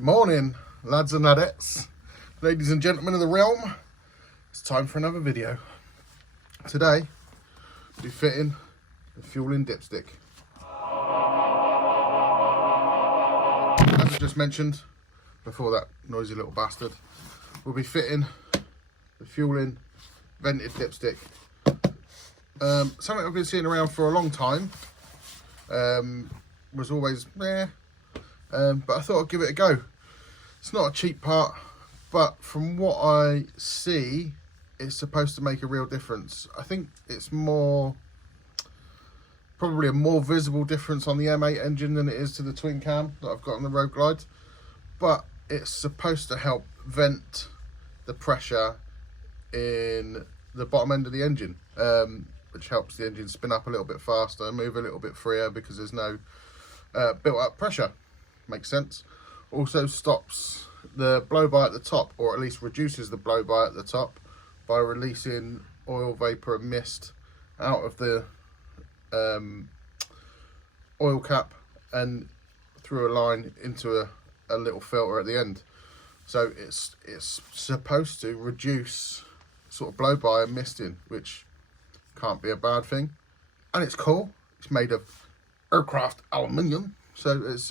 Morning, lads and ladettes, ladies and gentlemen of the realm. It's time for another video. Today, we'll be fitting the Feuling dipstick. As I just mentioned before, that noisy little bastard, we'll be fitting the Feuling vented dipstick. Something I've been seeing around for a long time. Was always there. But I thought I'd give it a go. It's not a cheap part, but from what I see, it's supposed to make a real difference. I think it's probably a more visible difference on the M8 engine than it is to the twin cam that I've got on the TubbyGlide. But it's supposed to help vent the pressure in the bottom end of the engine, which helps the engine spin up a little bit faster, move a little bit freer because there's no built up pressure. Makes sense. Also stops the blow-by at the top, or at least reduces the blow-by at the top by releasing oil vapor and mist out of the oil cap and through a line into a little filter at the end. So it's supposed to reduce sort of blow-by and misting, which can't be a bad thing. And it's cool. It's made of aircraft aluminium, so it's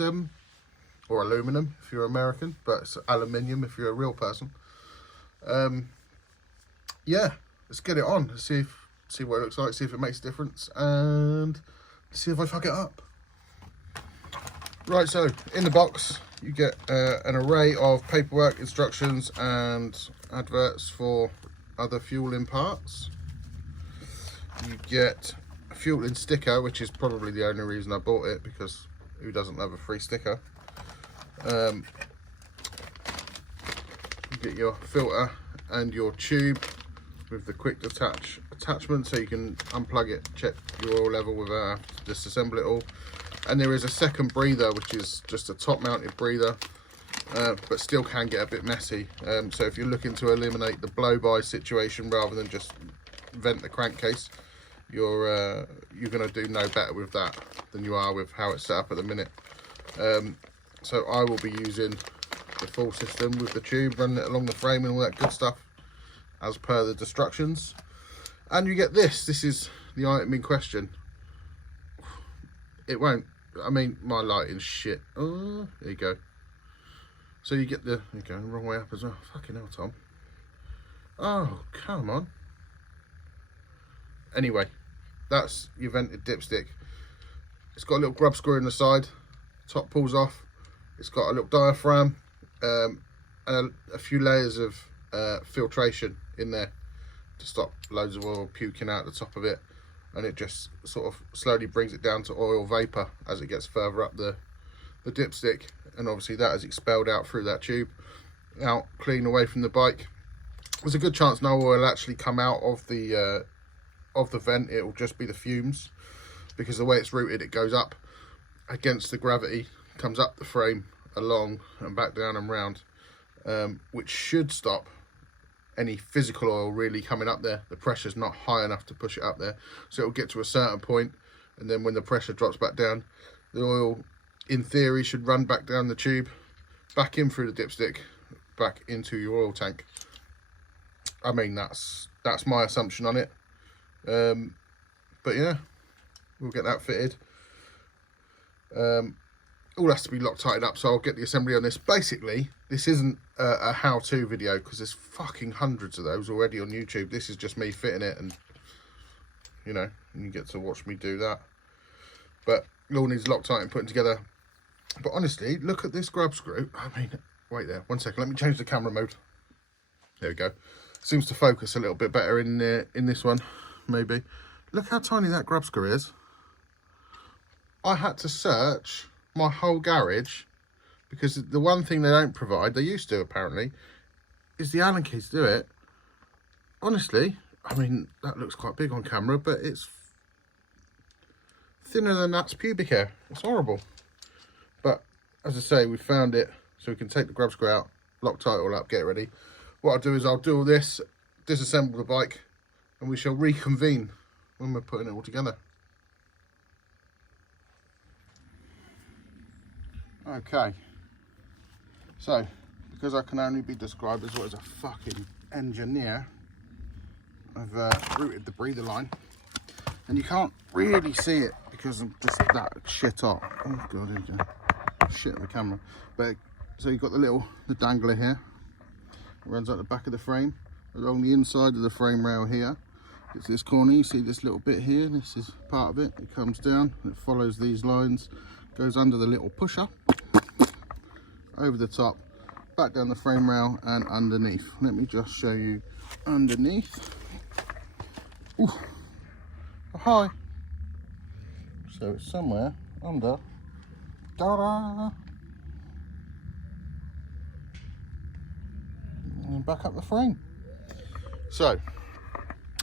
or aluminum if you're American, but it's aluminium if you're a real person. Yeah, let's get it on. Let's see what it looks like, see if it makes a difference, and see if I fuck it up. Right, so in the box you get an array of paperwork, instructions and adverts for other Feuling parts. You get a Feuling sticker, which is probably the only reason I bought it, because who doesn't love a free sticker? You get your filter and your tube with the quick detach attachment, so you can unplug it, check your oil level without having to disassemble it all. And there is a second breather, which is just a top mounted breather, but still can get a bit messy. So if you're looking to eliminate the blow-by situation rather than just vent the crankcase, you're going to do no better with that than you are with how it's set up at the minute. So I will be using the full system with the tube, running it along the frame and all that good stuff as per the instructions. And you get this is the item in question. It won't, I mean, my lighting's shit. Oh, there you go. So you get the, there you go, wrong way up as well. Fucking hell, Tom. Oh, come on. Anyway, that's your vented dipstick. It's got a little grub screw in the side, top pulls off. It's got a little diaphragm and a few layers of filtration in there to stop loads of oil puking out the top of it, and it just sort of slowly brings it down to oil vapor as it gets further up the dipstick, and obviously that is expelled out through that tube, out clean away from the bike. There's a good chance no oil will actually come out of the vent. It will just be the fumes, because the way it's routed, it goes up against the gravity, comes up the frame, along and back down and round, which should stop any physical oil really coming up there. The pressure's not high enough to push it up there, so it'll get to a certain point, and then when the pressure drops back down, the oil in theory should run back down the tube, back in through the dipstick, back into your oil tank. I mean, that's my assumption on it. But yeah, we'll get that fitted. All has to be Loctited up, so I'll get the assembly on this. Basically, this isn't a how-to video, because there's fucking hundreds of those already on YouTube. This is just me fitting it, and you know, you get to watch me do that. But it all needs Loctite and putting together. But honestly, look at this grub screw. I mean, wait there, 1 second, let me change the camera mode. There we go. Seems to focus a little bit better in this one, maybe. Look how tiny that grub screw is. I had to search my whole garage, because the one thing they don't provide, they used to apparently, is the Allen key to do it. Honestly, I mean, that looks quite big on camera, but it's thinner than that's pubic hair. It's horrible. But as I say, we found it, so we can take the grub screw out, Loctite all up, get it ready. What I'll do is I'll do all this, disassemble the bike, and we shall reconvene when we're putting it all together. Okay, So, because I can only be described as what is a fucking engineer, I've routed the breather line, and you can't really see it because I'm just that shit up. Oh god, here we go. Shit at the camera. But so you've got the dangler here. It runs out the back of the frame, along the inside of the frame rail here. It's this corner, you see this little bit here, this is part of it. It comes down, it follows these lines, goes under the little pusher, over the top, back down the frame rail and underneath. Let me just show you underneath. Ooh. Oh, hi. So it's somewhere under. Ta-da! And back up the frame. So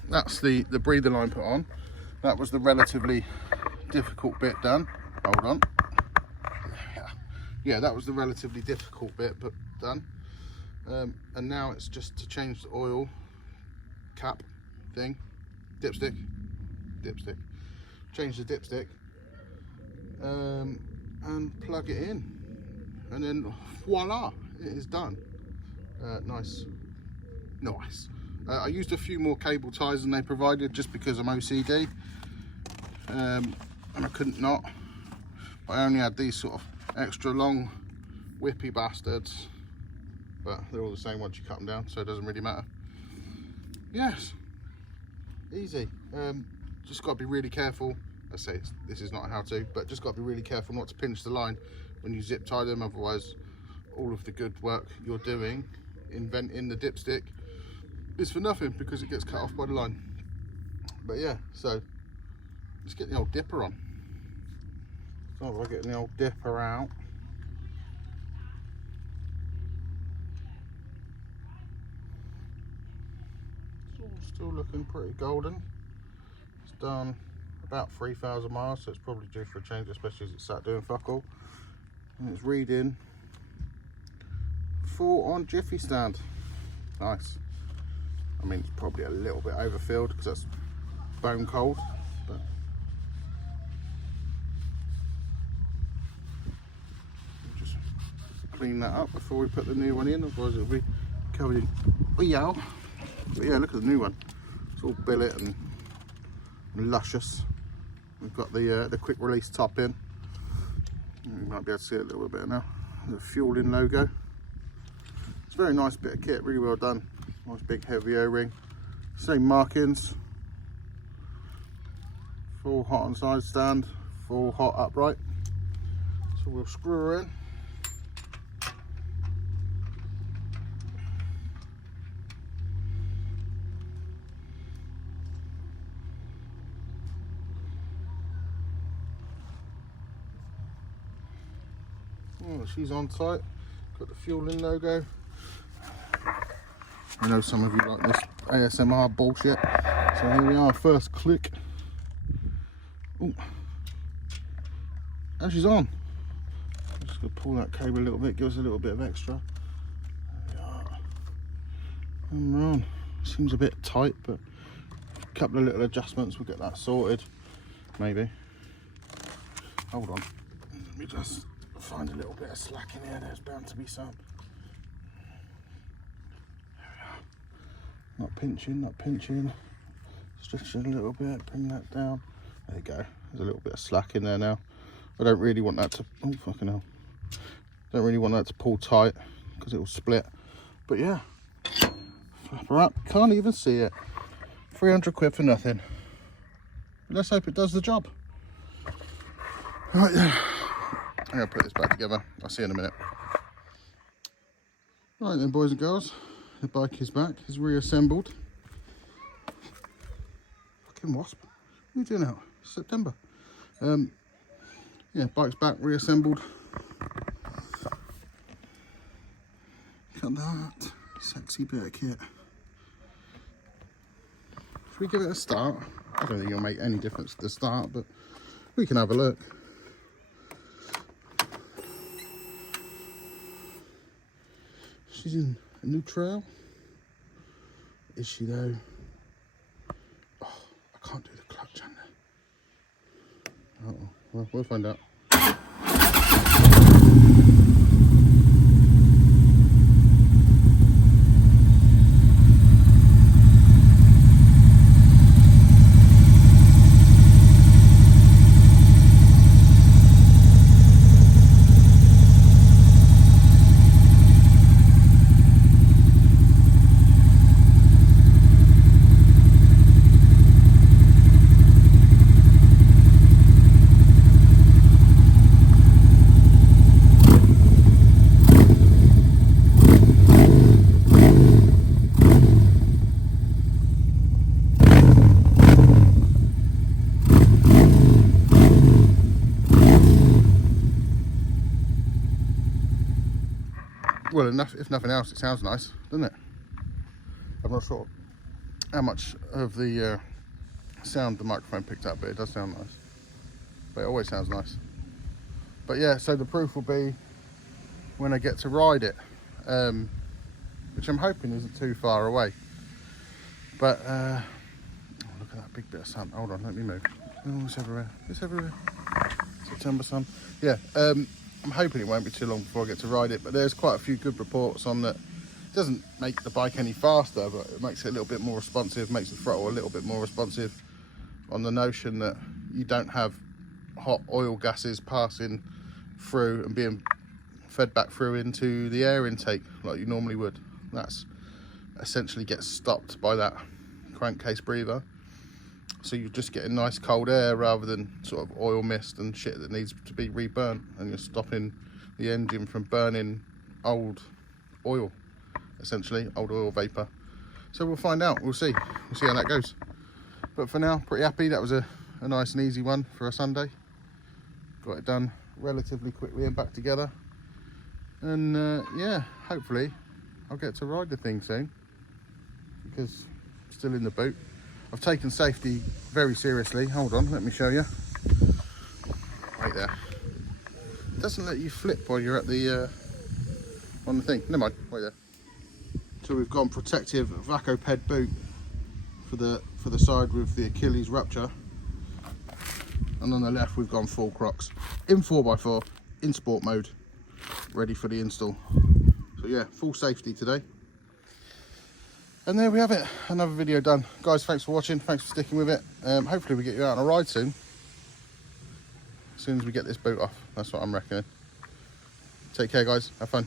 that's the breather line put on. That was the relatively difficult bit done. Hold on. Yeah, that was the relatively difficult bit but done. And now it's just to change the oil cap thing. Dipstick. Change the dipstick. And plug it in. And then voila, it is done. Nice. I used a few more cable ties than they provided just because I'm OCD, and I couldn't not. But I only had these sort of extra long whippy bastards, but they're all the same once you cut them down, so it doesn't really matter. Yes, easy. Just got to be really careful. I say this is not a how-to, but just got to be really careful not to pinch the line when you zip tie them, otherwise all of the good work you're doing in the dipstick is for nothing because it gets cut off by the line. But yeah, so let's get the old dipper on. So we're getting the old dipper out. It's all still looking pretty golden. It's done about 3,000 miles, so it's probably due for a change, especially as it's sat doing fuck all. And it's reading full on jiffy stand. Nice. I mean, it's probably a little bit overfilled because that's bone cold, but just clean that up before we put the new one in, otherwise it'll be covered in oil. But yeah, look at the new one. It's all billet and luscious. We've got the quick release top in. You might be able to see it a little bit better now. The Feuling logo. It's a very nice bit of kit, really well done. Nice big heavy O-ring. Same markings. Full hot on side stand, full hot upright. So we'll screw her in. Oh, she's on tight. Got the Feuling logo. I know some of you like this ASMR bullshit. So here we are, first click. Ooh. And she's on. I'm just gonna pull that cable a little bit, give us a little bit of extra. There we are. And we're on. Seems a bit tight, but a couple of little adjustments, we'll get that sorted. Maybe. Hold on. Let me just find a little bit of slack in here. There's bound to be some. Not pinching, stretching a little bit, bring that down. There you go, there's a little bit of slack in there now. I don't really want that to, oh fucking hell. Don't really want that to pull tight because it will split. But yeah, flap her up, can't even see it. 300 quid for nothing. Let's hope it does the job. Right then, I'm gonna put this back together. I'll see you in a minute. Right then, boys and girls. The bike is back, is reassembled. Fucking wasp. What are you doing now? September. Yeah, bike's back, reassembled. Look at that. Sexy bit of kit. If we give it a start, I don't think it'll make any difference at the start, but we can have a look. She's in a neutral. Is she though? Oh, I can't do the clutch on there. Uh oh, well, we'll find out. Well, enough, if nothing else, it sounds nice, doesn't it? I'm not sure how much of the sound the microphone picked up, but it does sound nice. But it always sounds nice. But yeah, so the proof will be when I get to ride it, which I'm hoping isn't too far away. But oh, look at that big bit of sun. Hold on, let me move. Oh, it's everywhere. It's everywhere. September sun. Yeah, I'm hoping it won't be too long before I get to ride it. But there's quite a few good reports on that. It doesn't make the bike any faster, but it makes it a little bit more responsive. Makes the throttle a little bit more responsive. On the notion that you don't have hot oil gases passing through and being fed back through into the air intake like you normally would. That's essentially gets stopped by that crankcase breather, so you're just getting nice cold air rather than sort of oil mist and shit that needs to be reburnt, and you're stopping the engine from burning old oil, essentially old oil vapor. So we'll find out, we'll see how that goes. But for now, pretty happy. That was a nice and easy one for a Sunday. Got it done relatively quickly and back together. And yeah, hopefully I'll get to ride the thing soon, because it's still in the boot. I've taken safety very seriously. Hold on, let me show you. Right there. It doesn't let you flip while you're at the on the thing. Never mind, wait there. So we've gone protective Vacoped boot for the side with the Achilles rupture, and on the left we've gone full Crocs in 4x4 in sport mode, ready for the install. So yeah, full safety today. And there we have it, another video done. Guys, thanks for watching, thanks for sticking with it. Hopefully we get you out on a ride soon. As soon as we get this boot off, that's what I'm reckoning. Take care guys, have fun.